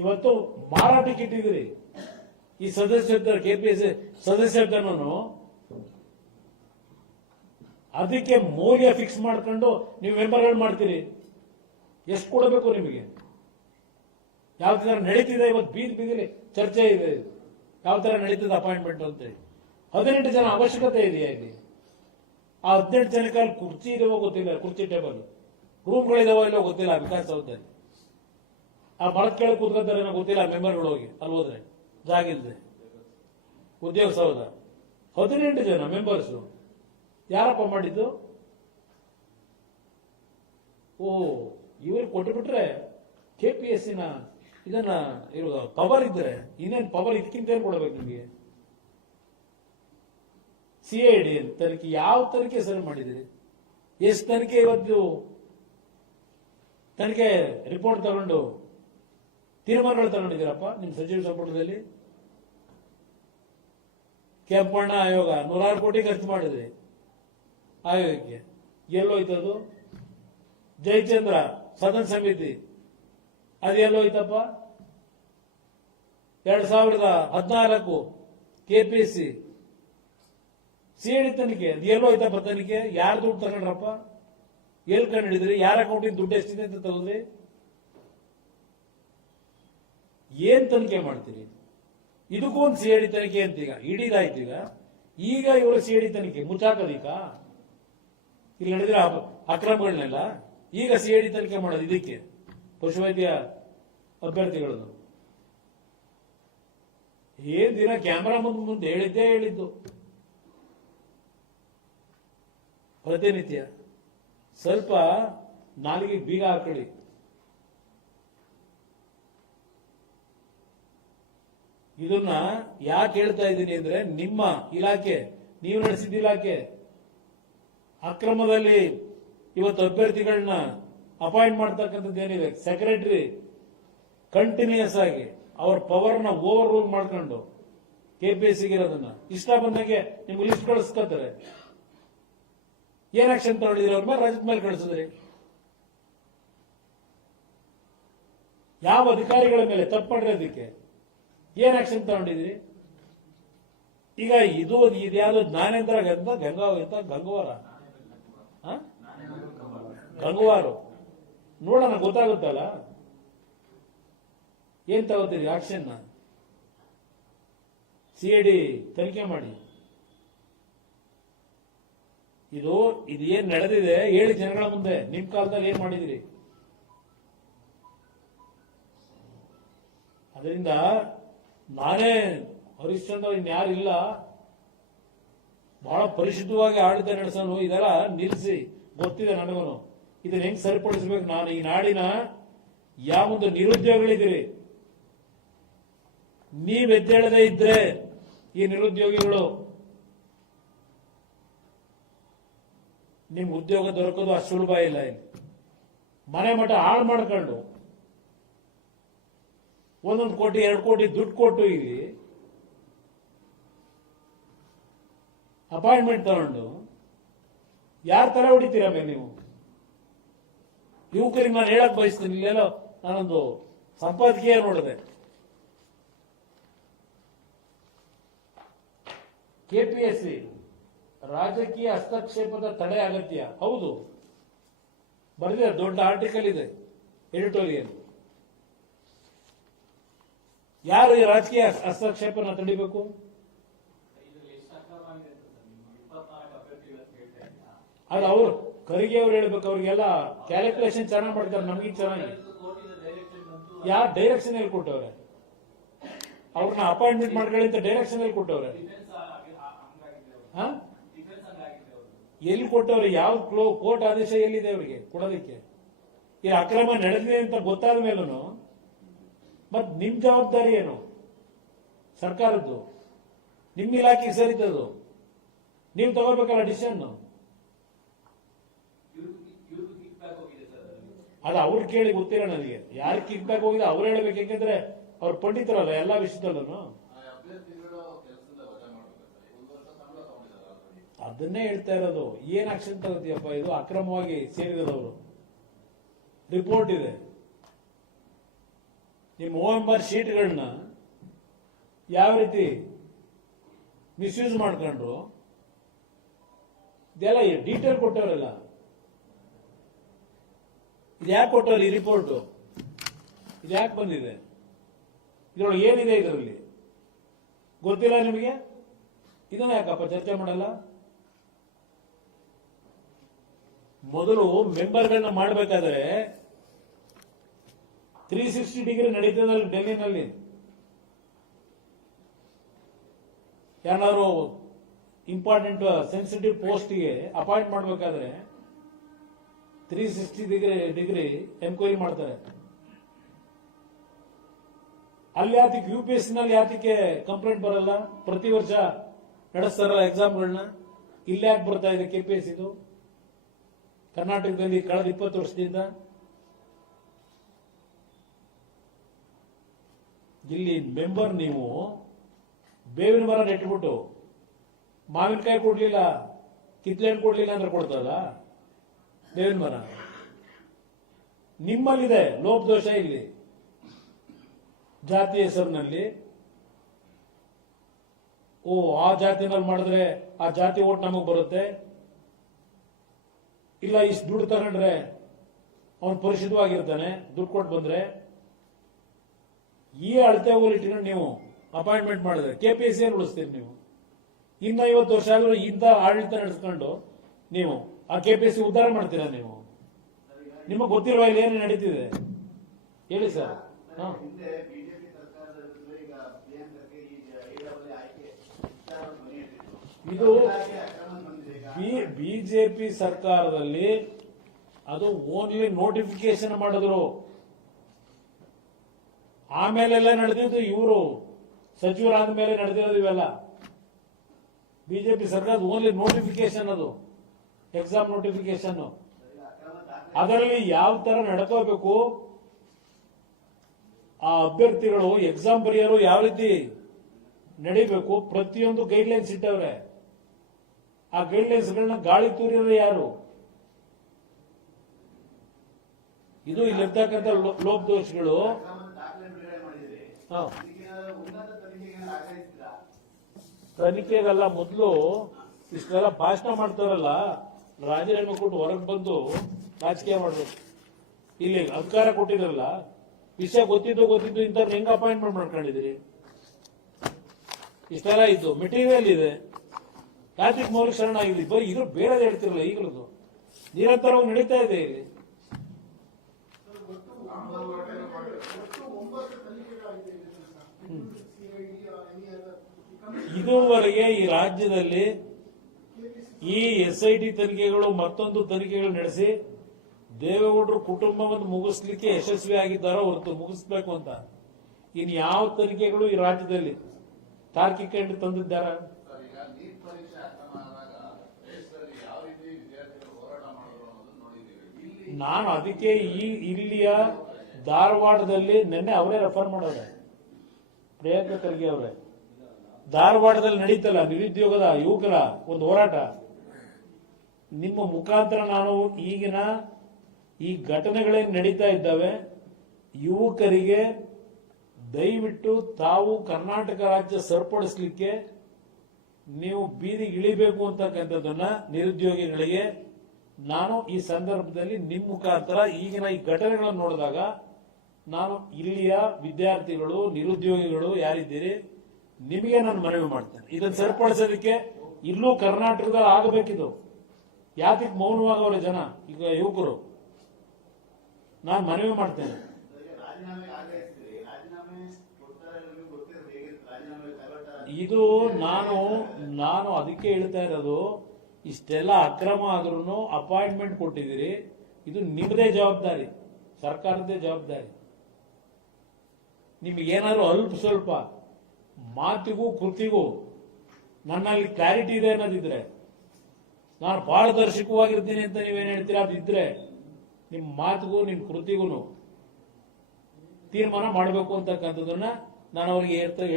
ಇವತ್ತು ಮಾರಾಟಕ್ಕೆ ಇಟ್ಟಿದ್ದೀರಿ ಈ ಸದಸ್ಯತ್ವ ಕೆಪಿಎಸ್ಸಿ ಸದಸ್ಯತ್ವನೂ ಅದಕ್ಕೆ ಮೌಲ್ಯ ಫಿಕ್ಸ್ ಮಾಡ್ಕೊಂಡು ನೀವು ಮೆಂಬರ್ಗಳು ಮಾಡ್ತೀರಿ. ಎಷ್ಟು ಕೊಡಬೇಕು ನಿಮಗೆ? ಯಾವ ತರ ನಡೀತಿದೆ ಇವತ್ತು ಬೀದಿ ಬೀದಿಲಿ ಚರ್ಚೆ ಇದೆ, ಯಾವ ತರ ನಡೀತದೆ ಅಪಾಯಿಂಟ್ಮೆಂಟ್ ಅಂತ. 18 ಜನ ಅವಶ್ಯಕತೆ ಇದೆಯಾ ಇಲ್ಲಿ? ಆ 18 ಜನಕ್ಕೆ ಅಲ್ಲಿ ಕುರ್ಚಿ ಇದಾವೋ ಗೊತ್ತಿಲ್ಲ, ಕುರ್ಚಿ ಟೇಬಲ್ ರೂಮ್ಗಳಿದಾವೋ ಇಲ್ಲೋ ಗೊತ್ತಿಲ್ಲ. ವಿಕಾಸಸೌಧದಲ್ಲಿ ಆ ಮರದ ಕೆಳಗೆ ಕೂತ್ಕೊತಾರೆ ಗೊತ್ತಿಲ್ಲ ಮೆಂಬರ್ಗಳು ಹೋಗಿ ಅಲ್ಲಿ ಹೋದ್ರೆ ಜಾಗ ಇಲ್ಲದೆ. ಉದ್ಯೋಗ ಸೌಧ 18 ಜನ ಮೆಂಬರ್ಸು ಯಾರಪ್ಪ ಮಾಡಿದ್ದು? ಓ ಇವ್ರಿಗೆ ಕೊಟ್ಟುಬಿಟ್ರೆ ಕೆಪಿಎಸ್ಸಿನ ಇದನ್ನ ಇರುವ ಪವರ್ ಇದ್ರೆ ಇನ್ನೇನು ಪವರ್ ಇದಕ್ಕಿಂತ ಏನು ಕೊಡಬೇಕು ನಿಮಗೆ? ಸಿಐಡಿ ತನಿಖೆ ಯಾವ ತನಿಖೆ ಸರಿ ಮಾಡಿದಿರಿ? ಎಷ್ಟು ತನಿಖೆ ಇವತ್ತು ತನಿಖೆ ರಿಪೋರ್ಟ್ ತಗೊಂಡು ತೀರ್ಮಾನಗಳು ತಗೊಂಡಿದ್ದೀರಪ್ಪ ನಿಮ್ಮ ಸಚಿವ ಸಂಪುಟದಲ್ಲಿ? ಕೆಂಪಣ್ಣ ಆಯೋಗ 106 ಕೋಟಿ ಖರ್ಚು ಮಾಡಿದ್ರಿ ಆಯೋಗಕ್ಕೆ, ಎಲ್ಲೋಯ್ತದು? ಜಯಚಂದ್ರ ಸದನ ಸಮಿತಿ ಅದು ಎಲ್ಲೋಯ್ತಪ್ಪ? 2014 ಕೆಪಿಎಸ್ಸಿ ಸಿಐಡಿ ತನಿಖೆ ಅದು ಎಲ್ಲೋಯ್ತಪ್ಪ? ತನಿಖೆ ಯಾರು ದುಡ್ಡು ತಗೊಂಡ್ರಪ್ಪ? ಎಲ್ಲಿ ಕಂಡು ಹಿಡಿದ್ರಿ? ಯಾರ ಅಕೌಂಟಿಂದ ದುಡ್ಡು ಎಷ್ಟಿದೆ ಅಂತ ತಗೊಂಡ್ರಿ? ಏನ್ ತನಿಖೆ ಮಾಡ್ತೀರಿ? ಇದಕ್ಕೂ ಒಂದು ಸಿಐಡಿ ತನಿಖೆ ಅಂತ ಈಗ ಇಡೀದಾಯ್ತು. ಈಗ ಇವರು ಸಿಐಡಿ ತನಿಖೆ ಮುಚ್ಚಾಕೋದಿಕ್ಕ ಇಲ್ಲಿ ನಡೆದಿರೋ ಅಕ್ರಮಗಳನ್ನೆಲ್ಲ ಈಗ ಸಿಐಡಿ ತನಿಖೆ ಮಾಡೋದು ಇದಕ್ಕೆ ಪಶುವೈದ್ಯ ಅಭ್ಯರ್ಥಿಗಳದು. ಏನ್ ದಿನ ಕ್ಯಾಮ್ರಾ ಮುಂದೆ ಹೇಳಿದ್ದು ಪ್ರತಿನಿತ್ಯ. ಸ್ವಲ್ಪ ನಾಲಿಗೆ ಬೀಗ ಹಾಕೊಳ್ಳಿ. ಇದನ್ನ ಯಾಕೆ ಹೇಳ್ತಾ ಇದ್ದೀನಿ ಅಂದ್ರೆ ನಿಮ್ಮ ಇಲಾಖೆ, ನೀವು ನಡೆಸಿದ ಇಲಾಖೆ ಅಕ್ರಮದಲ್ಲಿ ಇವತ್ತು ಅಭ್ಯರ್ಥಿಗಳನ್ನ ಅಪಾಯಿಂಟ್ ಮಾಡ್ತಕ್ಕಂಥದ್ದು ಏನಿದೆ, ಸೆಕ್ರೆಟರಿ ಕಂಟಿನ್ಯೂಸ್ ಆಗಿ ಅವ್ರ ಪವರ್ನ ಓವರ್ ರೂಲ್ ಮಾಡ್ಕೊಂಡು ಕೆಪಿಎಸ್ಸಿಗೆ ಇರೋದನ್ನ ಇಷ್ಟ ಬಂದಂಗೆ ನಿಮ್ಗೆ ಲಿಸ್ಟ್ ಕಳಿಸ್ಕೊತಾರೆ. ಏನ್ ಆಕ್ಷನ್ ತಗೊಂಡಿದ್ರಿ ಅವ್ರ ಮೇಲೆ? ರಜತ್ ಮೇಲೆ ಕಳಿಸಿದ್ರಿ. ಯಾವ ಅಧಿಕಾರಿಗಳ ಮೇಲೆ ತಪ್ಪು ಮಾಡಿರೋದಕ್ಕೆ ಏನ್ ಆಕ್ಷನ್ ತಗೊಂಡಿದ್ರಿ? ಈಗ ಇದ್ಯಾವುದು ಜ್ಞಾನೇಂದ್ರ ಗಂಗವಾರು ನೋಡೋಣ, ಗೊತ್ತಾಗುತ್ತಲ್ಲ ಏನ್ ತಗೋತೀರಿ ಆಕ್ಷನ್? ಸಿಐಡಿ ತನಿಖೆ ಮಾಡಿ. ಇದು ಏನ್ ನಡೆದಿದೆ ಹೇಳಿ ಜನಗಳ ಮುಂದೆ. ನಿಮ್ ಕಾಲದಲ್ಲಿ ಏನ್ ಮಾಡಿದಿರಿ? ಅದರಿಂದ ನಾನೇ ಹರಿಶ್ಚಂದ್ರ ಇನ್ಯಾರಿಲ್ಲ, ಬಹಳ ಪರಿಶುದ್ಧವಾಗಿ ಆಡಳಿತ ನಡೆಸೋನು ಇದೆಲ್ಲ ನಿಲ್ಲಿಸಿ ಗೊತ್ತಿದೆ ನನಗೂ. ಇದನ್ನ ಹೆಂಗ್ ಸರಿಪಡಿಸಬೇಕು? ನಾನು ಈ ನಾಡಿನ ಯಾವೊಂದು ನಿರುದ್ಯೋಗಿಗಳಿದ್ದೀರಿ, ನೀವ್ ಎದ್ದೇಳದೇ ಇದ್ರೆ ಈ ನಿರುದ್ಯೋಗಿಗಳು ನಿಮ್ ಉದ್ಯೋಗ ದೊರಕೋದು ಅಷ್ಟು ಸುಲಭ ಇಲ್ಲ. ಇಲ್ಲಿ ಮನೆ ಮಠ ಹಾಳು ಮಾಡ್ಕೊಂಡು 1 ಕೋಟಿ 2 ಕೋಟಿ ದುಡ್ಡು ಕೊಟ್ಟು ಇಲ್ಲಿ ಅಪಾಯಿಂಟ್ಮೆಂಟ್ ತಗೊಂಡು ಯಾರ ತರ ಹೊಡಿತೀರ ಮೇಲೆ ನೀವು? ಯುವಕರಿಗೆ ನಾನು ಹೇಳಕ್ ಬಯಸ್ತೀನಿ, ಇಲ್ಲೇನೋ ನಾನೊಂದು ಸಂಪಾದಕೀಯ ನೋಡಿದೆ. ಕೆಪಿಎಸ್ಸಿ ರಾಜಕೀಯ ಹಸ್ತಕ್ಷೇಪದ ತಡೆ ಅಗತ್ಯ. ಹೌದು, ಬರೆದಿದೆ, ದೊಡ್ಡ ಆರ್ಟಿಕಲ್ ಇದೆ, ಎಡಿಟೋರಿಯಲ್. ಯಾರು ಈ ರಾಜಕೀಯ ಹಸ್ತಕ್ಷೇಪನ ತಡಿಬೇಕು? ಅದು ಅವರು ಖರ್ಗೆ ಅವ್ರು ಹೇಳ್ಬೇಕು. ಅವ್ರಿಗೆಲ್ಲ ಕ್ಯಾಲ್ಕುಲೇಷನ್ ಚೆನ್ನಾಗಿ ಮಾಡ್ತಾರೆ, ನಮ್ಗೆ ಚೆನ್ನಾಗಿ. ಯಾರು ಡೈರೆಕ್ಷನ್ ಎಲ್ಲಿ ಕೊಟ್ಟವ್ರೆ? ಅವ್ರನ್ನ ಅಪಾಯಿಂಟ್ಮೆಂಟ್ ಮಾಡ್ಕೊಳ್ಳಿ ಅಂತ ಡೈರೆಕ್ಷನ್ ಎಲ್ಲಿ ಕೊಟ್ಟವ್ರೆ? ಎಲ್ಲಿ ಕೊಟ್ಟವ್ರೆ? ಯಾವ ಕೋರ್ಟ್ ಆದೇಶ ಎಲ್ಲಿದೆ ಅವರಿಗೆ ಕೊಡೋದಕ್ಕೆ? ಈ ಅಕ್ರಮ ನಡೆದಿದೆ ಅಂತ ಗೊತ್ತಾದ ಮೇಲೂ ಮತ್ ನಿಮ್ ಜವಾಬ್ದಾರಿ ಏನು? ಸರ್ಕಾರದ್ದು, ನಿಮ್ ಇಲಾಖೆಗೆ ಸೇರಿದ್ದದು, ನೀವು ತಗೋಬೇಕಲ್ಲ ಡಿಸಿಷನ್. ಅದು ಅವ್ರು ಕೇಳಿ ಗೊತ್ತಿಲ್ಲ ನನಗೆ, ಯಾರು ಕಿಕ್ ಬ್ಯಾಕ್ ಹೋಗಿದೆ ಅವ್ರು ಹೇಳ್ಬೇಕು. ಯಾಕೆಂದ್ರೆ ಅವ್ರು ಪಂಡಿತರಲ್ಲ ಎಲ್ಲಾ ವಿಷಯದಲ್ಲೂ. ಅದನ್ನೇ ಹೇಳ್ತಾ ಇರೋದು. ಏನ್ ಆಕ್ಷನ್ ತಗೋತೀಯಪ್ಪ? ಇದು ಅಕ್ರಮವಾಗಿ ಸೇರಿದವರು ರಿಪೋರ್ಟ್ ಇದೆ. ನಿಮ್ಮ OMR ಶೀಟ್ಗಳನ್ನ ಯಾವ ರೀತಿ ಮಿಸ್ಯೂಸ್ ಮಾಡ್ಕೊಂಡ್ರು ಇದೆಲ್ಲ ಡೀಟೇಲ್ ಕೊಟ್ಟವರಲ್ಲ. ಇದು ಯಾಕೆ ಕೊಟ್ಟವ್ರು ಈ ರಿಪೋರ್ಟು? ಇದು ಯಾಕೆ ಬಂದಿದೆ? ಇದರೊಳಗೆ ಏನಿದೆ ಇದರಲ್ಲಿ ಗೊತ್ತಿಲ್ಲ ನಿಮಗೆ? ಇದನ್ನ ಯಾಕಪ್ಪ ಚರ್ಚೆ ಮಾಡಲ್ಲ? ಮೊದಲು ಮೆಂಬರ್ಗಳನ್ನ ಮಾಡಬೇಕಾದ್ರೆ 360 ಡಿಗ್ರಿ ನಡೀತದಲ್ಲಿ ಡೆಲ್ಲಿನಲ್ಲಿ. ಯಾರು ಇಂಪಾರ್ಟೆಂಟ್ ಸೆನ್ಸಿಟಿವ್ ಪೋಸ್ಟ್ಗೆ ಅಪಾಯಿಂಟ್ ಮಾಡಬೇಕಾದ್ರೆ 360 ಡಿಗ್ರಿ ಎನ್ಕ್ವೈರಿ ಮಾಡ್ತಾರೆ. ಅಲ್ಲಿ ಯಾತಕ್ಕೆ UPSC ನಲ್ಲಿ ಯಾತಕ್ಕೆ ಕಂಪ್ಲೇಂಟ್ ಬರಲ್ಲ? ಪ್ರತಿ ವರ್ಷ ನಡೆಸ್ತಾರಲ್ಲ ಎಕ್ಸಾಮ್ಗಳನ್ನ, ಇಲ್ಲಿ ಯಾಕೆ ಬರ್ತಾ ಇದೆ KPSC ಇದು ಕರ್ನಾಟಕದಲ್ಲಿ ಕಳೆದ 20 ವರ್ಷದಿಂದ? ಇಲ್ಲಿ ಮೆಂಬರ್ ನೀವು ಬೇವಿನ ಮರ ನೆಟ್ಬಿಟ್ಟು ಮಾವಿನಕಾಯಿ ಕೊಡ್ಲಿಲ್ಲ, ಕಿತ್ಲೆಹಣ್ಣು ಕೊಡ್ಲಿಲ್ಲ ಅಂದ್ರೆ ಕೊಡ್ತಲ್ಲ ಬೇವಿನ ಮರ. ನಿಮ್ಮಲ್ಲಿದೆ ಲೋಪದೋಷ. ಇಲ್ಲಿ ಜಾತಿ ಹೆಸರಿನಲ್ಲಿ ಆ ಜಾತಿನಲ್ಲಿ ಮಾಡಿದ್ರೆ ಆ ಜಾತಿ ಓಟ್ ನಮಗ್ ಬರುತ್ತೆ, ಇಲ್ಲ ಇಷ್ಟು ದುಡ್ಡು ತಗೊಂಡ್ರೆ ಅವನು ಪರಿಶುದ್ಧವಾಗಿರ್ತಾನೆ, ದುಡ್ಡು ಕೊಟ್ಟು ಬಂದ್ರೆ ಈ ಅಳತೆ ಹೋಲಿಟ್ಕೊಂಡು ನೀವು ಅಪಾಯಿಂಟ್ಮೆಂಟ್ ಮಾಡಿದ್ರೆ KPSC ಉಳಿಸ್ತೀರಿ ನೀವು. ಇನ್ನ 50 ವರ್ಷ ಆದ್ರೂ ಇಂಥ ಆಡಳಿತ ನಡೆಸ್ಕೊಂಡು ನೀವು ಆ KPSC ಉದ್ಧಾರ ಮಾಡ್ತೀರಾ ನೀವು? ನಿಮಗೆ ಗೊತ್ತಿರುವ ಇಲ್ಲಿ ಏನು ನಡೀತಿದೆ ಹೇಳಿ ಸರ್. ಇದು ಬಿಜೆಪಿ ಸರ್ಕಾರದಲ್ಲಿ ಅದು ಓನ್ಲಿ ನೋಟಿಫಿಕೇಶನ್ ಮಾಡಿದ್ರು. ಆಮೇಲೆಲ್ಲ ನಡೆದಿದ್ದು ಇವರು ಸಚಿವರಾದ ಮೇಲೆ ನಡೆದಿರೋದು ಇವೆಲ್ಲ. ಬಿಜೆಪಿ ಸರ್ಕಾರದ ಓನ್ಲಿ ನೋಟಿಫಿಕೇಶನ್, ಅದು ಎಕ್ಸಾಮ್ ನೋಟಿಫಿಕೇಶನ್. ಅದರಲ್ಲಿ ಯಾವ ತರ ನಡ್ಕೋಬೇಕು, ಆ ಅಭ್ಯರ್ಥಿಗಳು ಎಕ್ಸಾಮ್ ಬರೆಯೋರು ಯಾವ ರೀತಿ ನಡಿಬೇಕು, ಪ್ರತಿಯೊಂದು ಗೈಡ್ಲೈನ್ಸ್ ಇಟ್ಟವ್ರೆ. ಆ ಗೈಡ್ಲೈನ್ಸ್ ಗಳನ್ನ ಗಾಳಿ ತೂರಿರೋ ಯಾರು? ಇದು ಇಲ್ಲಿರ್ತಕ್ಕಂಥ ಲೋಪದೋಷಗಳು. ತನಿಖೆಗಲ್ಲ, ಮೊದಲು ಇಷ್ಟೆಲ್ಲ ಭಾಷಣ ಮಾಡ್ತಾರಲ್ಲ, ರಾಜೀನಾಮೆ ಕೊಟ್ಟು ಹೊರಗೆ ಬಂದು ರಾಜಕೀಯ ಮಾಡಬೇಕು. ಇಲ್ಲಿ ಅಧಿಕಾರ ಕೊಟ್ಟಿದ್ರಲ್ಲ, ವಿಷಯ ಗೊತ್ತಿದ್ದು ಇಂಥ ಹೆಂಗ್ ಅಪಾಯಿಂಟ್ಮೆಂಟ್ ಮಾಡ್ಕೊಂಡಿದ್ದೀರಿ? ಇಷ್ಟೆಲ್ಲ ಇದ್ದು ಮೆಟೀರಿಯಲ್ ಇದೆ, ಯಾತ್ರಿಕ ಮೌಲ್ಯ ಶರಣ ಆಗಿದೆ. ಬರೀ ಇದ್ರ ಬೇರೆ ಹೇಳ್ತಿರಲ್ಲ, ಈಗಲೂ ನಿರಂತರವಾಗಿ ನಡೀತಾ ಇದೆ ಇಲ್ಲಿ. ಇದುವರೆಗೆ ಈ ರಾಜ್ಯದಲ್ಲಿ ಈ SIT ತನಿಖೆಗಳು ಮತ್ತೊಂದು ತನಿಖೆಗಳು ನಡೆಸಿ ದೇವೇಗೌಡರು ಕುಟುಂಬವನ್ನು ಮುಗಿಸ್ಲಿಕ್ಕೆ ಯಶಸ್ವಿ ಆಗಿದ್ದಾರೋ ಹೊರತು ಮುಗಿಸ್ಬೇಕು ಅಂತ ಇನ್ ಯಾವ ತನಿಖೆಗಳು ಈ ರಾಜ್ಯದಲ್ಲಿ ತಾರ್ಕಿಕ ತಂದಿದ್ದಾರ? ನಾನು ಅದಕ್ಕೆ ಇಲ್ಲಿಯ ಧಾರವಾಡದಲ್ಲಿ ನಿನ್ನೆ ಅವರೇ ರೆಫರ್ ಮಾಡೋರೆ, ಪ್ರಿಯಾಂಕಾ ಖರ್ಗೆ ಅವರೇ. ಧಾರವಾಡದಲ್ಲಿ ನಡೀತಲ್ಲ ನಿರುದ್ಯೋಗದ ಯುವಕರ ಒಂದು ಹೋರಾಟ, ನಿಮ್ಮ ಮುಖಾಂತರ ನಾನು ಈಗಿನ ಈ ಘಟನೆಗಳೇನು ನಡೀತಾ ಇದ್ದಾವೆ, ಯುವಕರಿಗೆ ದಯವಿಟ್ಟು ತಾವು ಕರ್ನಾಟಕ ರಾಜ್ಯ ಸರಿಪಡಿಸಲಿಕ್ಕೆ ನೀವು ಬೀದಿಗೆ ಇಳಿಬೇಕು ಅಂತಕ್ಕಂಥದ್ದನ್ನ ನಿರುದ್ಯೋಗಿಗಳಿಗೆ ನಾನು ಈ ಸಂದರ್ಭದಲ್ಲಿ ನಿಮ್ಮ ಮುಖಾಂತರ ಈಗಿನ ಈ ಘಟನೆಗಳನ್ನು ನೋಡಿದಾಗ ನಾನು ಇಲ್ಲಿಯ ವಿದ್ಯಾರ್ಥಿಗಳು ನಿರುದ್ಯೋಗಿಗಳು ಯಾರಿದ್ದೀರಿ ನಿಮಗೆ ನಾನು ಮನವಿ ಮಾಡ್ತೇನೆ. ಇದನ್ನು ಸರಿಪಡಿಸೋದಕ್ಕೆ ಇಲ್ಲೂ ಕರ್ನಾಟಕದಲ್ಲಿ ಆಗಬೇಕಿದು. ಯಾತಕ್ಕೆ ಮೌನವಾಗವ್ರೆ ಜನ, ಈಗ ಯುವಕರು? ನಾನು ಮನವಿ ಮಾಡ್ತೇನೆ. ಇದು ನಾನು ಅದಕ್ಕೆ ಹೇಳ್ತಾ ಇರೋದು, ಇಷ್ಟೆಲ್ಲ ಅಕ್ರಮ ಆದ್ರೂ ಅಪಾಯಿಂಟ್ಮೆಂಟ್ ಕೊಟ್ಟಿದ್ದೀರಿ, ಇದು ನಿಮ್ಮದೇ ಜವಾಬ್ದಾರಿ, ಸರ್ಕಾರದೇ ಜವಾಬ್ದಾರಿ. ನಿಮಗೇನಾದ್ರೂ ಅಲ್ಪ ಸ್ವಲ್ಪ ಮಾತಿಗೂ ಕೃತಿಗೂ ನನ್ನಲ್ಲಿ ಕ್ಲಾರಿಟಿ ಇದೆ ಅನ್ನೋದಿದ್ರೆ, ನಾನು ಪಾರದರ್ಶಕವಾಗಿರ್ತೀನಿ ಅಂತ ನೀವೇನು ಹೇಳ್ತೀರಾ ಅದಿದ್ರೆ ನಿಮ್ಮ ಮಾತಿಗೂ ನಿಮ್ಮ ಕೃತಿಗೂ ತೀರ್ಮಾನ ಮಾಡಬೇಕು ಅಂತಕ್ಕಂಥದ್ದನ್ನ ನಾನು ಅವರಿಗೆ